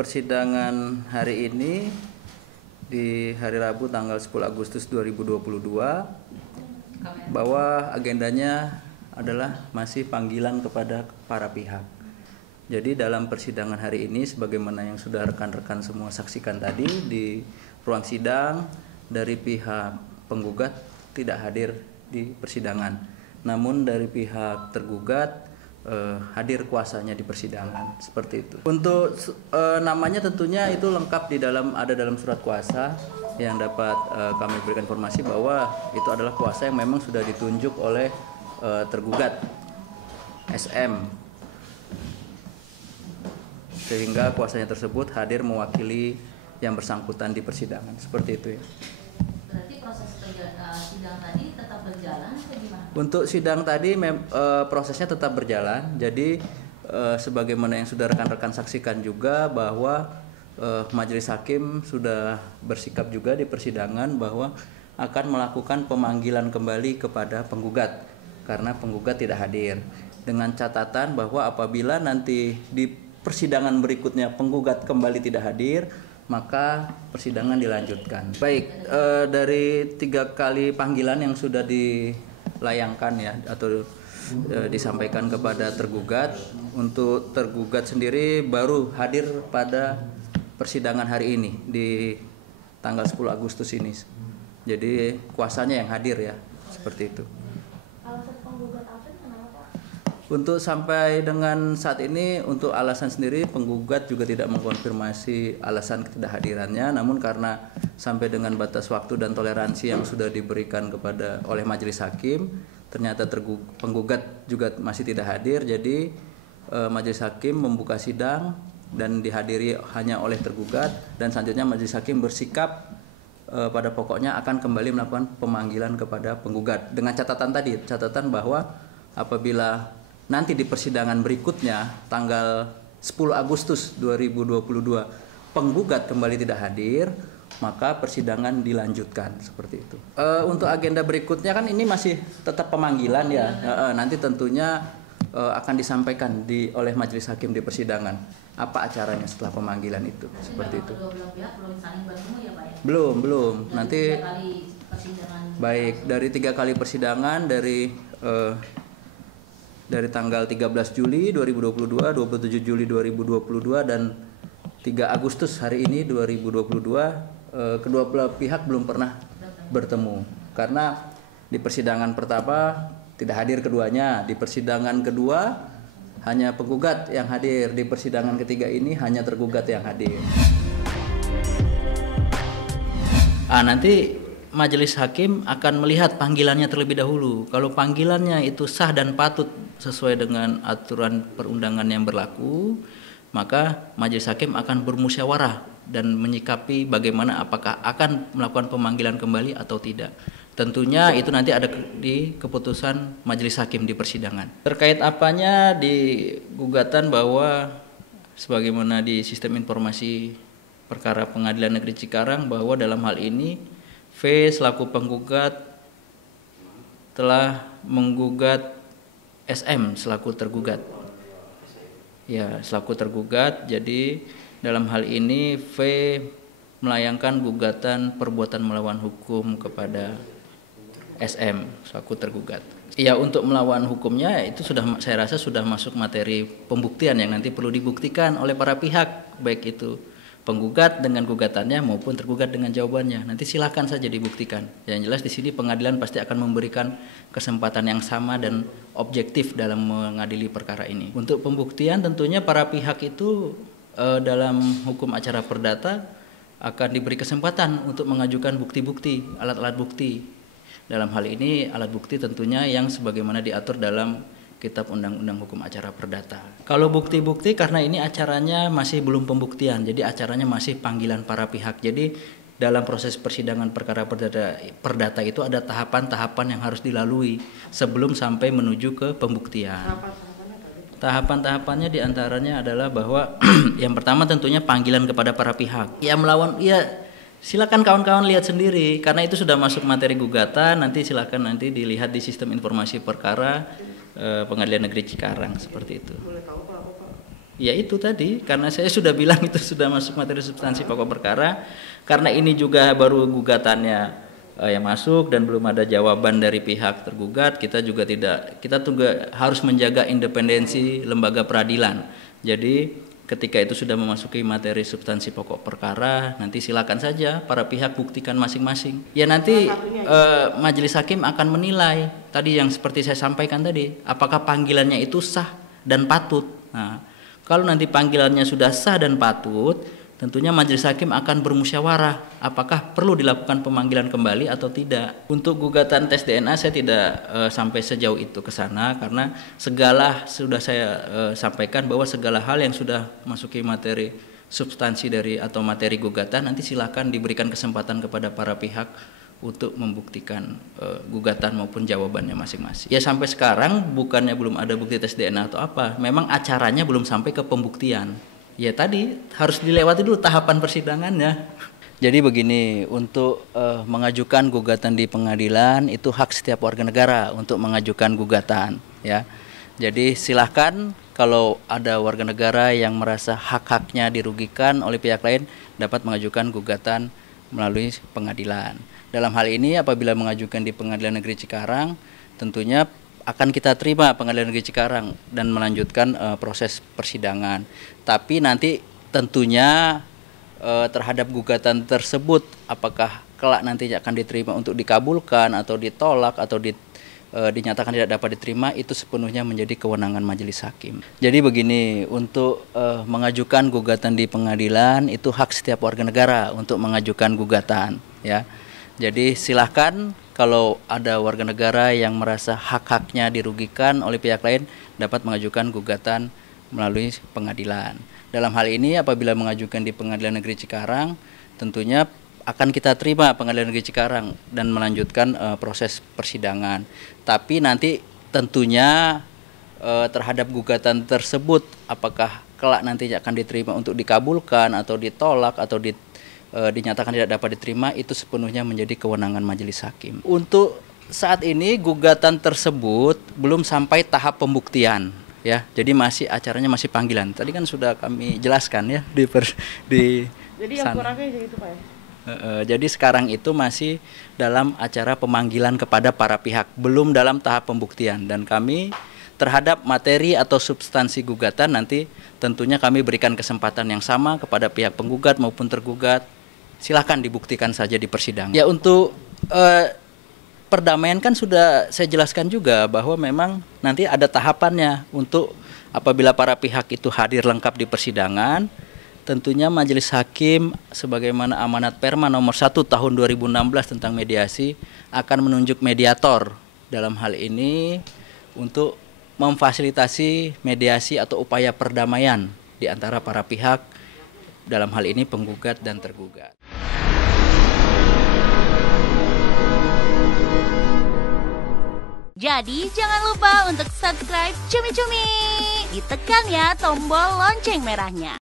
persidangan hari ini di hari Rabu tanggal 10 Agustus 2022 bahwa agendanya adalah masih panggilan kepada para pihak. Jadi dalam persidangan hari ini sebagaimana yang sudah rekan-rekan semua saksikan tadi di ruang sidang, dari pihak penggugat tidak hadir di persidangan. Namun dari pihak tergugat hadir kuasanya di persidangan, seperti itu. Untuk namanya tentunya itu lengkap ada dalam surat kuasa yang dapat kami berikan informasi bahwa itu adalah kuasa yang memang sudah ditunjuk oleh tergugat SM, sehingga kuasanya tersebut hadir mewakili yang bersangkutan di persidangan, seperti itu ya. Berarti proses sidang tadi tetap berjalan atau gimana? Untuk sidang tadi prosesnya tetap berjalan. Jadi sebagaimana yang sudah rekan-rekan saksikan juga bahwa majelis hakim sudah bersikap juga di persidangan bahwa akan melakukan pemanggilan kembali kepada penggugat karena penggugat tidak hadir. Dengan catatan bahwa apabila nanti di persidangan berikutnya penggugat kembali tidak hadir, maka persidangan dilanjutkan. Baik, dari 3 kali panggilan yang sudah dilayangkan ya atau disampaikan kepada tergugat, untuk tergugat sendiri baru hadir pada persidangan hari ini di tanggal 10 Agustus ini. Jadi kuasanya yang hadir ya, seperti itu. Alasan penggugat apa kenapa, Pak? Untuk sampai dengan saat ini, untuk alasan sendiri penggugat juga tidak mengkonfirmasi alasan ketidakhadirannya, namun karena sampai dengan batas waktu dan toleransi yang sudah diberikan oleh majelis hakim, ternyata penggugat juga masih tidak hadir, jadi majelis hakim membuka sidang dan dihadiri hanya oleh tergugat, dan selanjutnya majelis hakim bersikap pada pokoknya akan kembali melakukan pemanggilan kepada penggugat dengan catatan bahwa apabila nanti di persidangan berikutnya tanggal 10 Agustus 2022 penggugat kembali tidak hadir, maka persidangan dilanjutkan, seperti itu. Untuk agenda berikutnya kan ini masih tetap pemanggilan ya. Nanti tentunya akan disampaikan oleh majelis hakim di persidangan apa acaranya setelah pemanggilan itu, seperti itu. Kedua belah pihak belum saling bertemu ya, Pak ya? Belum. Dari Nanti 3 kali persidangan. baik dari 3 kali persidangan dari tanggal 13 Juli 2022, 27 Juli 2022 dan 3 Agustus hari ini 2022, kedua belah pihak belum pernah bertemu karena di persidangan pertama tidak hadir keduanya, di persidangan kedua hanya penggugat yang hadir, di persidangan ketiga ini hanya tergugat yang hadir. Nanti majelis hakim akan melihat panggilannya terlebih dahulu. Kalau panggilannya itu sah dan patut sesuai dengan aturan perundangan yang berlaku, maka majelis hakim akan bermusyawarah dan menyikapi bagaimana apakah akan melakukan pemanggilan kembali atau tidak. Tentunya itu nanti ada di keputusan majelis hakim di persidangan. Terkait apanya di gugatan bahwa sebagaimana di sistem informasi perkara Pengadilan Negeri Cikarang bahwa dalam hal ini V selaku penggugat telah menggugat SM selaku tergugat. Ya, selaku tergugat. Jadi dalam hal ini V melayangkan gugatan perbuatan melawan hukum kepada SM selaku tergugat. Ya, untuk melawan hukumnya itu saya rasa sudah masuk materi pembuktian yang nanti perlu dibuktikan oleh para pihak, baik itu penggugat dengan gugatannya maupun tergugat dengan jawabannya. Nanti silakan saja dibuktikan. Yang jelas di sini pengadilan pasti akan memberikan kesempatan yang sama dan objektif dalam mengadili perkara ini. Untuk pembuktian tentunya para pihak itu dalam hukum acara perdata akan diberi kesempatan untuk mengajukan bukti-bukti, alat-alat bukti. Dalam hal ini alat bukti tentunya yang sebagaimana diatur dalam Kitab Undang-Undang Hukum Acara Perdata. Kalau bukti-bukti karena ini acaranya masih belum pembuktian, jadi acaranya masih panggilan para pihak. Jadi dalam proses persidangan perkara perdata itu ada tahapan-tahapan yang harus dilalui sebelum sampai menuju ke pembuktian. Tahapan-tahapannya diantaranya adalah bahwa yang pertama tentunya panggilan kepada para pihak. Ya melawan, ya silakan kawan-kawan lihat sendiri karena itu sudah masuk materi gugatan. Nanti silakan nanti dilihat di sistem informasi perkara Pengadilan Negeri Cikarang, seperti itu. Boleh tahu Pak, apa Pak? Ya itu tadi, karena saya sudah bilang itu sudah masuk materi substansi pokok perkara. Karena ini juga baru gugatannya yang masuk dan belum ada jawaban dari pihak tergugat, kita juga harus menjaga independensi lembaga peradilan. Jadi ketika itu sudah memasuki materi substansi pokok perkara, nanti silakan saja para pihak buktikan masing-masing. Ya nanti majelis hakim akan menilai tadi yang seperti saya sampaikan tadi, apakah panggilannya itu sah dan patut. Nah, kalau nanti panggilannya sudah sah dan patut, tentunya majelis hakim akan bermusyawarah apakah perlu dilakukan pemanggilan kembali atau tidak. Untuk gugatan tes DNA saya tidak sampai sejauh itu ke sana, karena sudah saya sampaikan bahwa segala hal yang sudah masuki materi substansi atau materi gugatan, nanti silakan diberikan kesempatan kepada para pihak untuk membuktikan gugatan maupun jawabannya masing-masing. Ya sampai sekarang bukannya belum ada bukti tes DNA atau apa, memang acaranya belum sampai ke pembuktian. Ya tadi harus dilewati dulu tahapan persidangannya. Jadi begini, untuk mengajukan gugatan di pengadilan itu hak setiap warga negara untuk mengajukan gugatan, ya. Jadi silahkan kalau ada warga negara yang merasa hak-haknya dirugikan oleh pihak lain dapat mengajukan gugatan melalui pengadilan. Dalam hal ini apabila mengajukan di Pengadilan Negeri Cikarang, tentunya akan kita terima Pengadilan Negeri Cikarang dan melanjutkan proses persidangan. Tapi nanti tentunya terhadap gugatan tersebut apakah kelak nanti akan diterima untuk dikabulkan atau ditolak atau dinyatakan tidak dapat diterima, itu sepenuhnya menjadi kewenangan majelis hakim. Jadi begini, untuk mengajukan gugatan di pengadilan itu hak setiap warga negara untuk mengajukan gugatan, ya. Jadi silahkan kalau ada warga negara yang merasa hak-haknya dirugikan oleh pihak lain dapat mengajukan gugatan melalui pengadilan. Dalam hal ini apabila mengajukan di Pengadilan Negeri Cikarang, tentunya akan kita terima Pengadilan Negeri Cikarang dan melanjutkan proses persidangan. Tapi nanti tentunya terhadap gugatan tersebut apakah kelak nanti akan diterima untuk dikabulkan atau ditolak atau dinyatakan tidak dapat diterima, itu sepenuhnya menjadi kewenangan majelis hakim. Untuk saat ini gugatan tersebut belum sampai tahap pembuktian, ya. Jadi acaranya masih panggilan. Tadi kan sudah kami jelaskan ya di Jadi yang kurangnya itu Pak ya. Jadi sekarang itu masih dalam acara pemanggilan kepada para pihak, belum dalam tahap pembuktian, dan kami terhadap materi atau substansi gugatan nanti tentunya kami berikan kesempatan yang sama kepada pihak penggugat maupun tergugat. Silakan dibuktikan saja di persidangan. Ya untuk perdamaian kan sudah saya jelaskan juga bahwa memang nanti ada tahapannya untuk apabila para pihak itu hadir lengkap di persidangan, tentunya majelis hakim sebagaimana amanat Perma nomor 1 tahun 2016 tentang mediasi akan menunjuk mediator dalam hal ini untuk memfasilitasi mediasi atau upaya perdamaian di antara para pihak, dalam hal ini penggugat dan tergugat. Jadi jangan lupa untuk subscribe Cumi Cumi. Ditekan ya tombol lonceng merahnya.